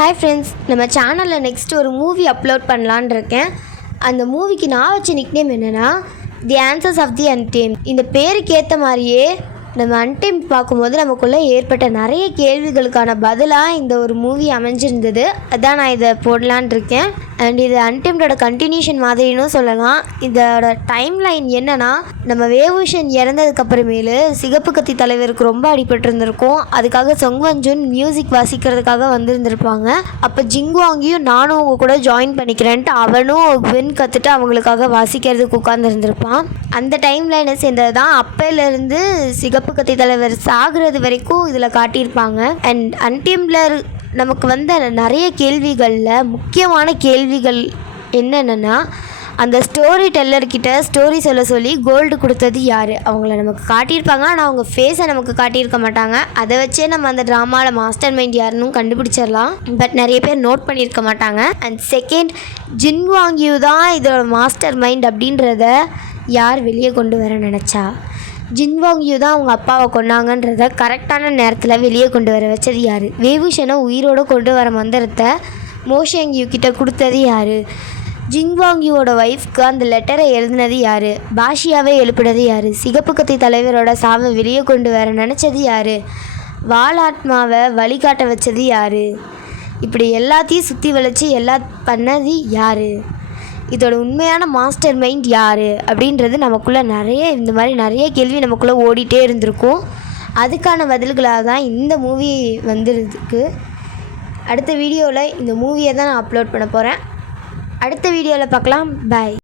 Hi friends, நம்ம சேனலில் next ஒரு மூவி அப்லோட் பண்ணலான்னு இருக்கேன். அந்த மூவிக்கு நான் வச்ச நிக்நேம் என்னென்னா தி ஆன்சர்ஸ் ஆஃப் தி அன்டேம். இந்த பேருக்கு ஏற்ற மாதிரியே நம்ம அன்டேம் பார்க்கும்போது நமக்குள்ளே ஏற்பட்ட நிறைய கேள்விகளுக்கான பதிலாக இந்த ஒரு மூவி அமைஞ்சிருந்தது. அதான் நான் இதை போடலான் இருக்கேன். அண்ட் இது அன்டேம்டோட கண்டினியூஷன் மாதிரின்னு சொல்லலாம். இதோட டைம் லைன் என்னென்னா, நம்ம வேவூஷன் இறந்ததுக்கப்புறமேலு சிகப்பு கத்தி தலைவருக்கு ரொம்ப அடிபட்டிருந்திருக்கும். அதுக்காக சொங்வன்ஜுன் மியூசிக் வாசிக்கிறதுக்காக வந்திருந்திருப்பாங்க. அப்போ ஜிங்குவாங்கியும் நானும் அவங்க கூட ஜாயின் பண்ணிக்கிறேன்ட்டு அவனும் வென் கற்றுட்டு அவங்களுக்காக வாசிக்கிறதுக்கு உட்காந்துருந்துருப்பான். அந்த டைம் லைனை சேர்ந்தது தான் அப்போலேருந்து சிகப்பு கத்தி தலைவர் சாகிறது வரைக்கும் இதில் காட்டியிருப்பாங்க. அண்ட் அன்டேமில் நமக்கு வந்த நிறைய கேள்விகளில் முக்கியமான கேள்விகள் என்னென்னா, அந்த ஸ்டோரி டெல்லர்கிட்ட ஸ்டோரி சொல்ல சொல்லி கோல்டு கொடுத்தது யார்? அவங்கள நமக்கு காட்டியிருப்பாங்க, ஆனால் அவங்க ஃபேஸை நமக்கு காட்டியிருக்க மாட்டாங்க. அதை வச்சே நம்ம அந்த ட்ராமாவில் மாஸ்டர் மைண்ட் யாருன்னு கண்டுபிடிச்சிடலாம். பட் நிறைய பேர் நோட் பண்ணியிருக்க மாட்டாங்க. அண்ட் செகண்ட், ஜின்வாங்கியூ தான் இதோட மாஸ்டர் மைண்ட் அப்படின்றத யார் வெளியே கொண்டு வர நினச்சா? ஜின்வாங்கியூ தான் அவங்க அப்பாவை கொண்டாங்கன்றத கரெக்டான நேரத்தில் வெளியே கொண்டு வர வச்சது யார்? வேவூஷனை உயிரோடு கொண்டு வர மந்திரத்தை மோஷேங்கியூ கிட்ட கொடுத்தது யார்? ஜின்வாங்கியூவோட ஒய்ஃப்க்கு அந்த லெட்டரை எழுதினது யார்? பாஷியாவை எழுப்பினது யார்? சிகப்பு கத்தி தலைவரோட சாவை வெளியே கொண்டு வர நினச்சது யார்? வாலாத்மாவை வழிகாட்ட வச்சது யார்? இப்படி எல்லாத்தையும் சுற்றி வளைச்சி பண்ணது யார்? இதோட உண்மையான மாஸ்டர் மைண்ட் யார் அப்படின்றது நமக்குள்ளே இந்த மாதிரி நிறைய கேள்வி நமக்குள்ளே ஓடிட்டே இருந்திருக்கும். அதுக்கான பதில்களாக தான் இந்த மூவி வந்துருக்கு. அடுத்த வீடியோவில் இந்த மூவியை தான் நான் அப்லோட் பண்ண போகிறேன். அடுத்த வீடியோவில் பார்க்கலாம். பாய்.